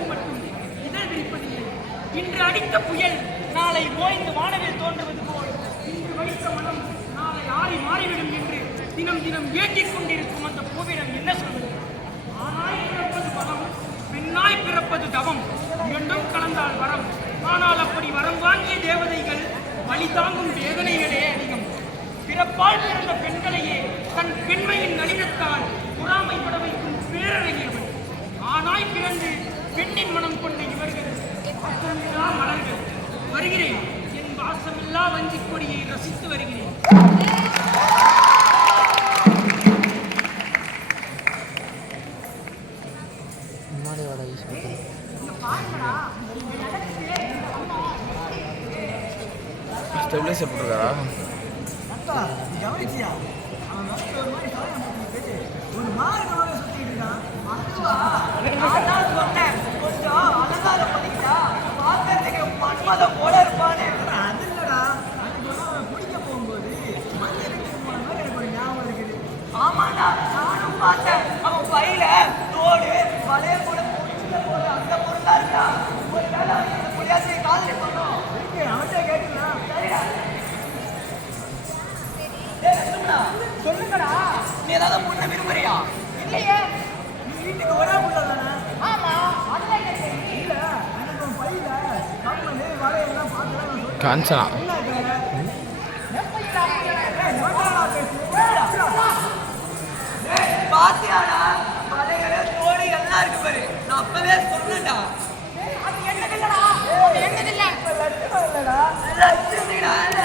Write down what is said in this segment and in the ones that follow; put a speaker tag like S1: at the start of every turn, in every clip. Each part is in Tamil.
S1: மட்டும் இதழ் விரிப்பதில்லை. இன்று அடித்த புயல் நாளை ஓய்ந்து வானவில் தோன்றுவது போல் இன்று வடித்த மனம் நாளை ஆறி மாறிவிடும் என்று தினம் தினம் ஏங்கிக் கொண்டிருக்கும் அந்த பூவிடம் என்ன சொல்வது ஆணாய் பிறப்பது வரம் பெண்ணாய் பிறப்பது தவம். இரண்டும் கலந்தால் வரம். ஆனால் அப்படி வரம் வாங்கிய தேவதைகள் வழி தாங்கும் வேதனைகளே அதிகம். பிறப்பால் பிறந்த பெண்களையே தன் பெண்மையின் நளினத்தால் பொறாமைப்பட வைக்கும் பேரழகியவன் ஆனாய் பிறந்து பெண்ணின் மனம் கொண்ட இவர்கள் அச்சமில்லா மலர்கள். வருகிறேன். என் வாசமில்லா வஞ்சிக் கொடியை ரசித்து வருகிறேன். చేసి కదా. சொல்லுங்கடா. நீ ஏதாவது பொண்ணை விரும்புறியா? இல்லையே. நீ வீட்டுக்கு ஒரே புள்ள தானே? ஆமா அதெல்லாம் எனக்கு இல்ல எனக்கு உன் பையில கம்மனு வளையெல்லாம் பார்த்து
S2: காஞ்சனா
S1: பாத்தியாடா? மலைகள தோடு எல்லாம் இருக்கு பாரு. நான் அப்பவே சொன்னேன்டா. அது என்னதில்லடா அது என்னதில்ல லட்சணம் இல்லடா லட்சுமிடா லட்சுமிடா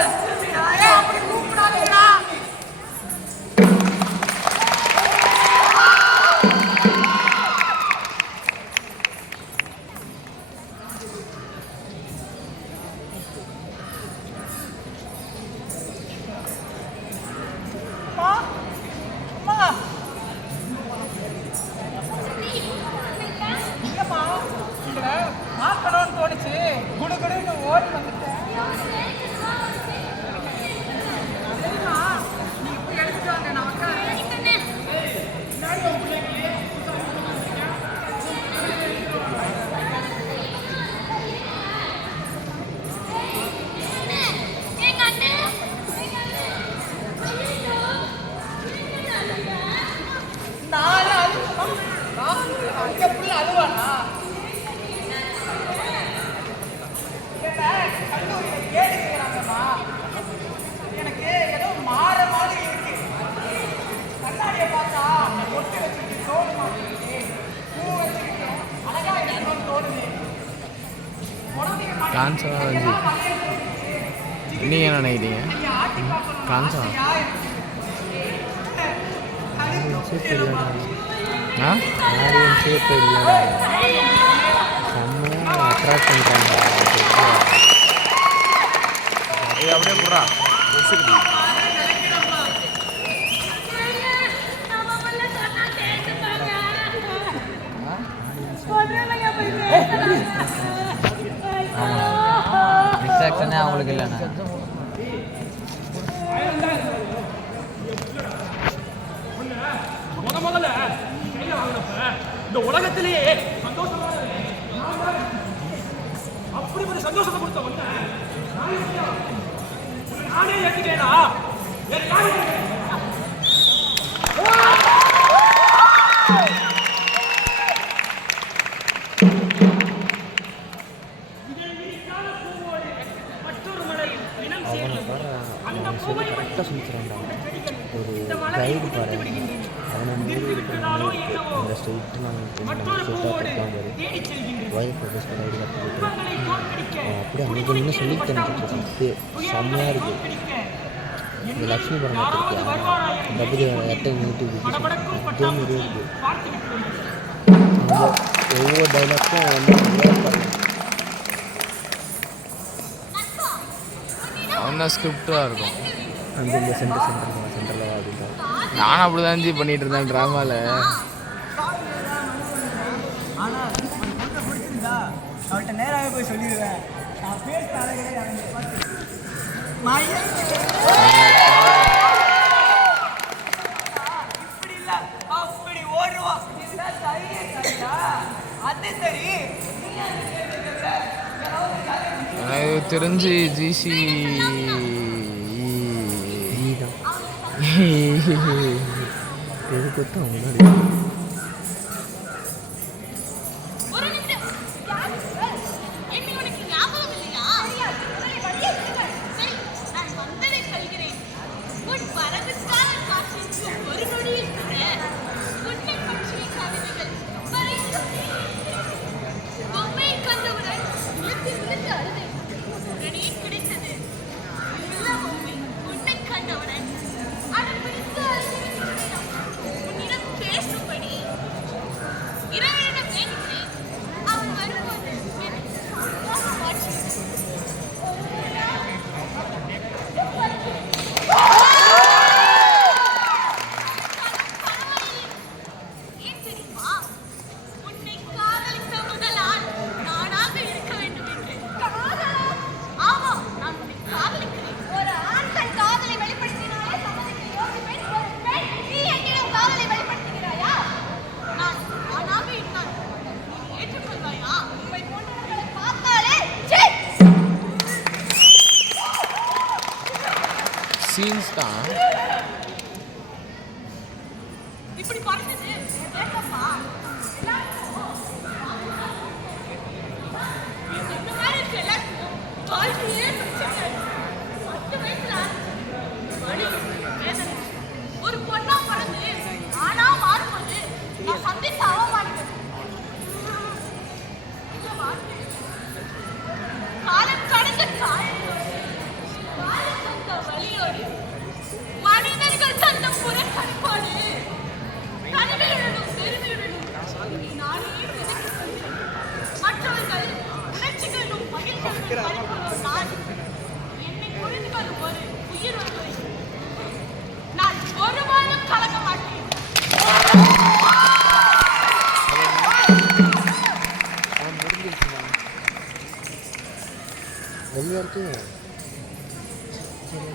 S2: காஞ்சனா வந்து நீங்கள் என்ன நினைக்கிறீங்க? காஞ்சனா ஆ? ஆடியன்ஸே இல்லை செம்மையாக அட்ராக்ட் பண்ணுறாங்க இது அப்படியே போடுறா டிஸ்ட்ராக்ஷனே அவங்களுக்கு இல்லைண்ணா
S1: முத முதல்ல கையில இந்த உலகத்திலேயே சந்தோஷமான நான் தான். அப்படி ஒரு சந்தோஷத்தை கொடுத்த ஒண்ணு நானே ஏத்துட்டேனா பூவை
S2: ஒரு கைடு
S1: உதிர்த்து
S2: பாரு அவனை அந்த ஸ்ட்ரெயிட்டு பாரு. ஒயர் ஃபோக்கஸ் பண்ண ஐடி கற்றுக்கிட்டு அப்படியே அங்கே
S1: குடிகுடிக்க
S2: சொல்லி தந்துட்டு அப்படியே செம்மையாக இருக்குது இந்த லக்ஷ்மி படம் பார்த்துருக்கியா? டபுள் எட்டை அதே மாதிரி இருக்குது ஒவ்வொரு டைலாக்கும் வந்து அவன் ஸ்கிரிப்டாக இருக்கும். அந்த சென்டர் சென்டர் சென்டரில் அப்படின்ட்டு நானும் அப்படி தான் ஜி பண்ணிகிட்டு இருந்தேன் ட்ராமாவில்
S3: அவர்கிட்ட நேராகவே போய் சொல்லிடுவேன். நான் பேசுகிற அழகே
S4: எனக்கு தெரிஞ்சு ஜிசி
S2: へえ。やることは
S4: 同じ。
S2: இப்படி பறந்துட்டு கேட்கப்பா எல்லாருக்கும். இந்த மாதிரி இருக்கு எல்லாருக்கும். வாழ்க்கையே பிரச்சனை. பத்து வயசுல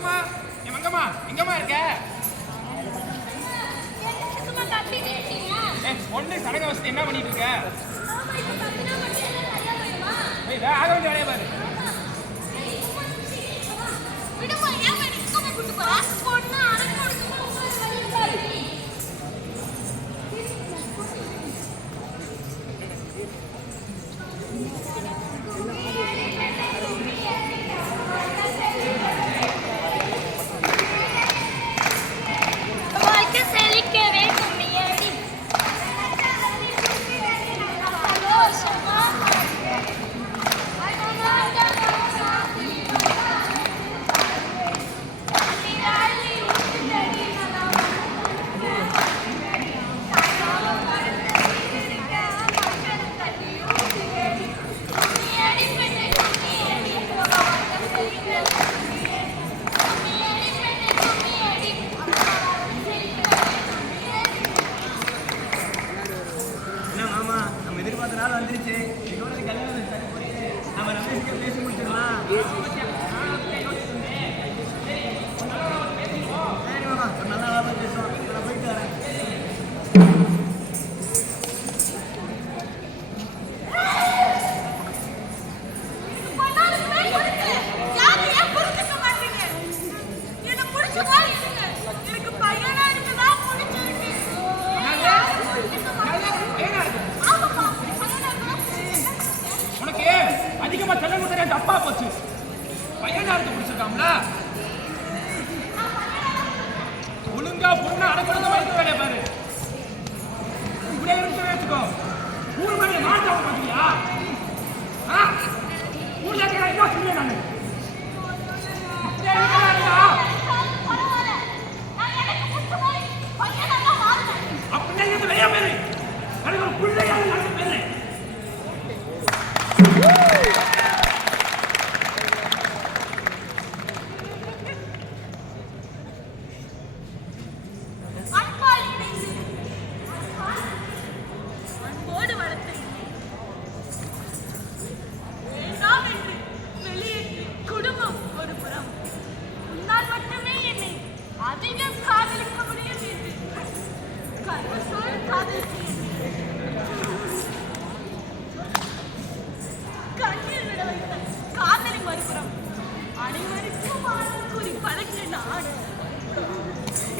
S1: மங்கம்மா என் வங்கம்மா எங்கம்மா இருக்க ஒன்று சடங்க வசதி என்ன பண்ணிட்டு இருக்க? ஆக வேண்டிய வேலையை பாரு.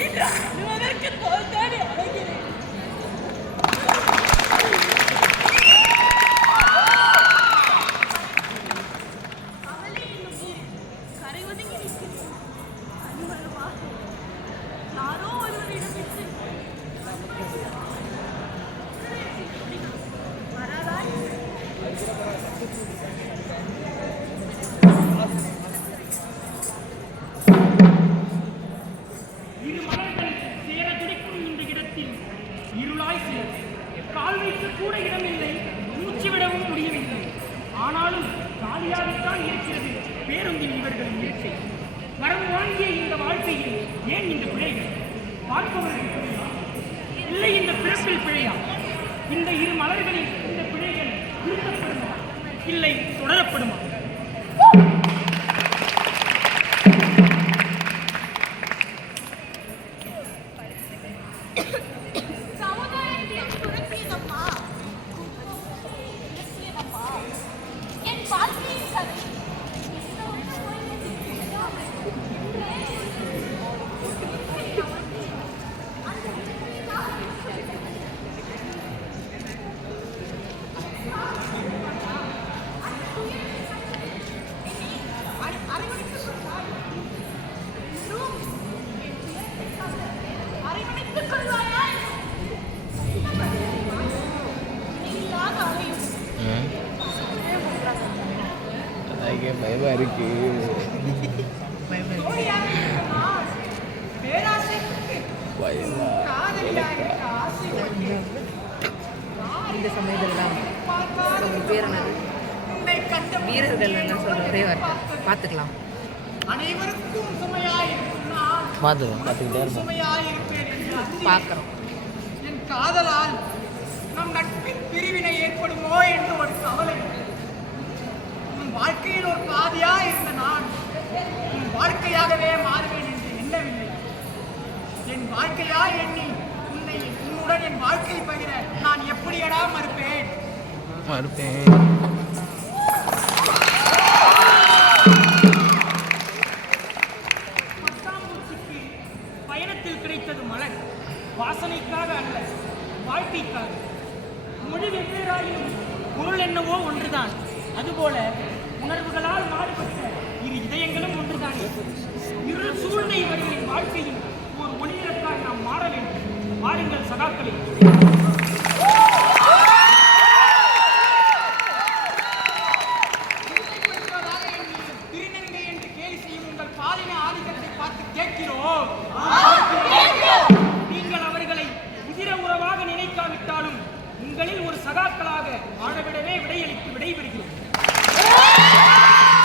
S4: இன்று அழுவதற்கு தோல்
S1: தானே இல்லை தொடரப்படுமா?
S2: எனக்கே பயமா இருக்கு
S5: இந்த சமயத்தில் தான் உங்கள் பேர் என்னது வீரர்கள் என்ன சொல்கிறதே வரல பார்த்துக்கலாம்
S2: பார்த்துக்கலாம் பார்த்துக்கிட்டே இருப்போம்.
S5: பார்க்குறோம்.
S1: என் காதலால் நம் நட்பின் பிரிவினை ஏற்படுமோ என்று ஒரு கவலை. உன் வாழ்க்கையில் ஒரு பாதியா இருந்த நான் உன் வாழ்க்கையாகவே மாறுவேன் என்று எண்ணவில்லை. என் வாழ்க்கையா எண்ணி உன்னை உன்னுடன் என் வாழ்க்கையை பகிர நான் எப்படியடா மறுப்பேன்?
S2: மறுப்பேன்.
S1: வைக்காது மொழி வெவ்வேறாயினும் பொருள் என்னவோ ஒன்றுதான். அதுபோல உணர்வுகளால் மாறுபட்ட இரு இதயங்களும் ஒன்றுதான்?